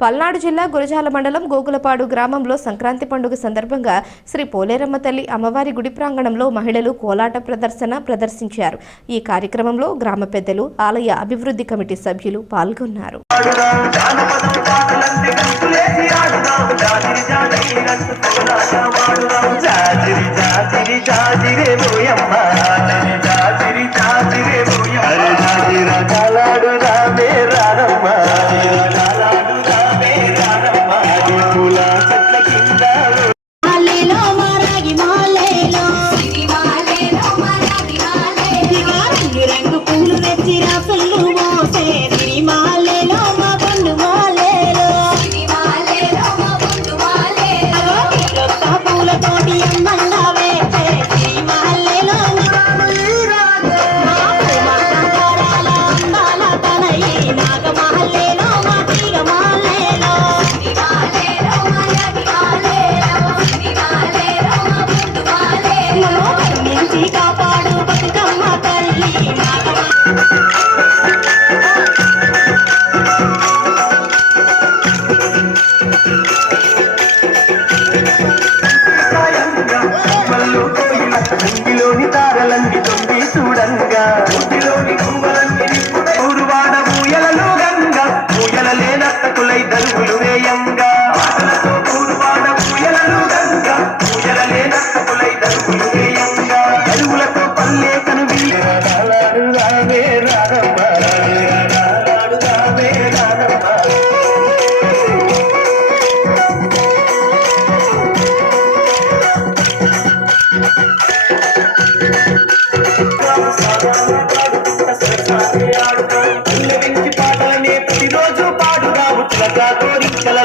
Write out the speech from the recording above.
పల్నాడు జిల్లా గురజాల మండలం గోగులపాడు గ్రామంలో సంక్రాంతి పండుగ సందర్భంగా శ్రీ పోలేరమ్మ తల్లి అమ్మవారి గుడి ప్రాంగణంలో మహిళలు కోలాట ప్రదర్శించారు. ఈ కార్యక్రమంలో గ్రామ పెద్దలు, ఆలయ అభివృద్ధి కమిటీ సభ్యులు పాల్గొన్నారు. అంగిలోని తారలన్నీ తొంగి చూడంగా ఊరువాడ ఊయలలు గంగా ఊయల లేనత్తకులై దరువులు వేయంగా ఊరువాడ ఊయలలు గంగా ఊయల లేనత్తకులై దరువులు వేయంగా దరువులతో పల్లె కనువి రావే రారమ్మ పాటలనే ప్రతిరోజు పాడుదాము చిలక కోరికల